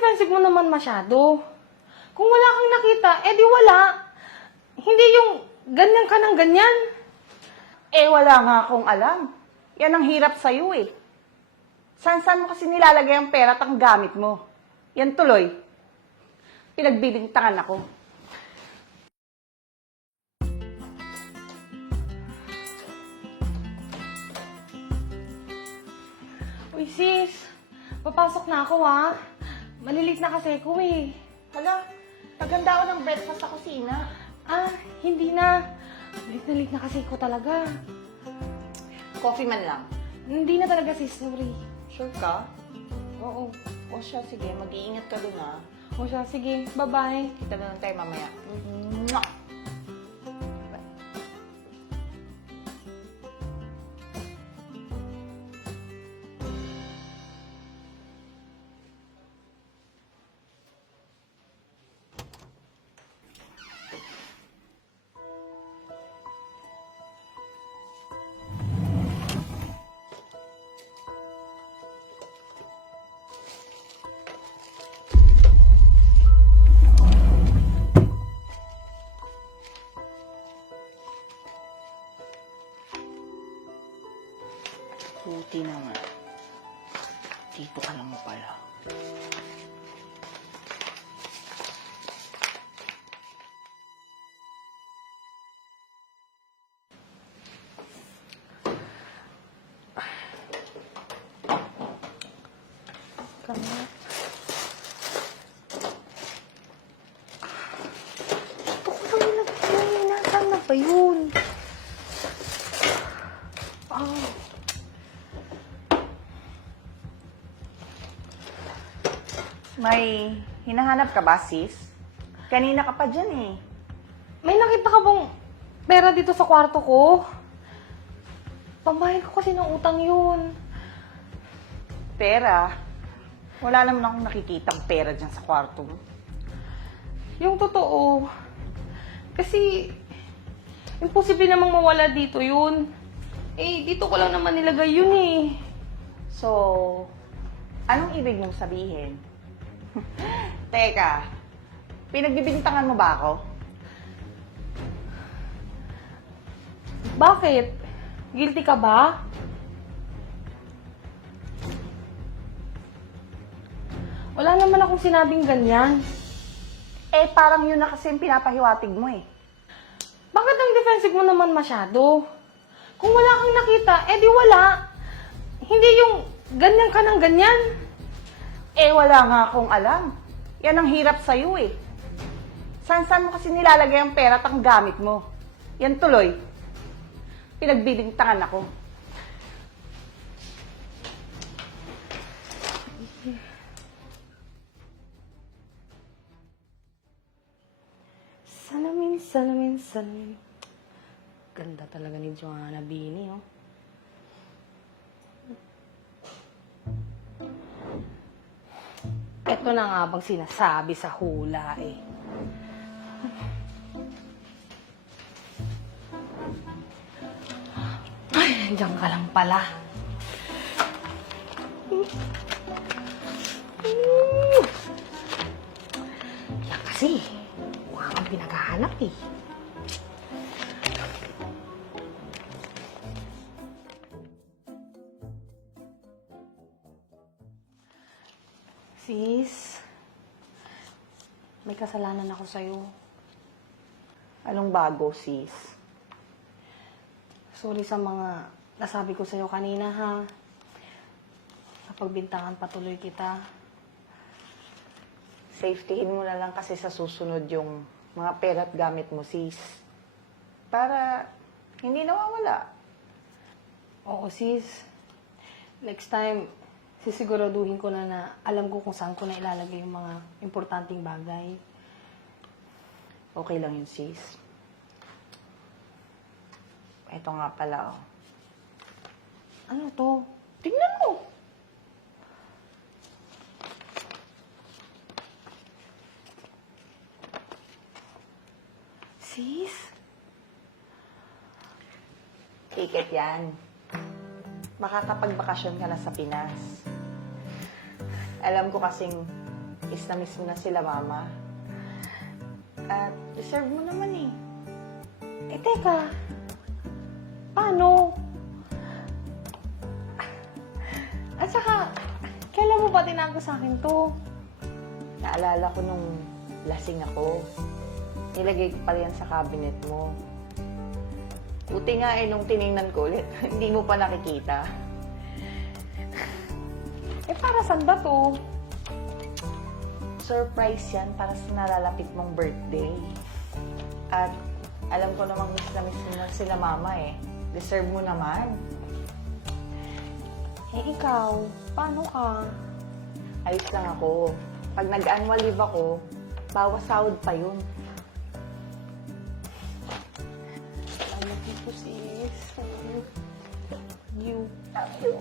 defensive mo naman masyado? Kung wala kang nakita, edi wala. Hindi yung ganyan ka ng ganyan. Eh, wala nga akong alam. Yan ang hirap sa'yo eh. Saan mo kasi nilalagay ang pera at ang gamit mo? Yan tuloy. Pinagbibintangan ako. Uy sis, papasok na ako ha. Malilit na kasi ako eh. Hala, naganda ako ng breakfast sa kusina. Ah, hindi na. Late na kasi ako talaga. Coffee man lang. Hindi na talaga sis, sorry. Sure ka? Oo. O siya, sige, mag-iingat ka dun ah. O siya, sige, bye-bye. Kita na lang tayo mamaya. Mwah! Buti naman. Dito ka lang pala. Kama. Ito ko lang nilagay. Nasaan na ba yun? Ah. May hinahanap ka ba, sis? Kanina ka pa dyan eh. May nakita ka bang pera dito sa kwarto ko? Pambayad ko kasi ng utang yun. Pera? Wala naman akong nakikitang pera dyan sa kwarto mo. Yung totoo. Kasi, imposible namang mawala dito yun. Eh, dito ko lang naman nilagay yun eh. So, anong ibig mong sabihin? Teka, pinagbibintangan mo ba ako? Bakit? Guilty ka ba? Wala naman akong sinabing ganyan. Eh, parang yun na kasi yung pinapahiwatig mo eh. Bakit ang defensive mo naman masyado? Kung wala kang nakita, edi wala. Hindi yung ganyan ka ng ganyan. Eh, wala nga akong alam. Yan ang hirap sa'yo eh. Saan mo kasi nilalagay ang pera at ang gamit mo? Yan tuloy. Pinagbibintangan ako. Salamin. Ganda talaga ni Joanna Bini, oh. Ito na nga bang sinasabi sa hula, eh. Ay, diyan ka lang pala. Yan kasi, mukha kang pinaghahanap, eh. Sis, may kasalanan ako sa'yo. Anong bago, sis? Sorry sa mga nasabi ko sa'yo kanina, ha? Napagbintangan patuloy kita. Safetyhin mo na lang kasi sa susunod yung mga pera at gamit mo, sis. Para hindi nawawala. Oo, sis. Next time, sisiguraduhin ko na alam ko kung saan ko na ilalagay yung mga importanteng bagay. Okay lang yun, sis. Ito nga pala, oh. Ano to? Tingnan mo. Sis? Ticket yan. Makakapagbakasyon ka na sa Pinas. Alam ko kasing miss na miss mo na sila, Mama. At deserve mo naman eh. Eh, teka. Paano? At saka, kailan mo ba tinago sa akin to? Naalala ko nung lasing ako. Nilagay ko pala yan sa cabinet mo. Buti nga eh, nung tiningnan ko ulit, hindi mo pa nakikita. Eh, para saan ba to? Surprise yan para sa nalalapit mong birthday. At alam ko namang miss na miss mo na sila, Mama eh. Deserve mo naman. Eh, ikaw, paano ka? Ayos lang ako. Pag nag-annual leave ako, bawas sahod pa yun. I love you po, sis. You. Love you.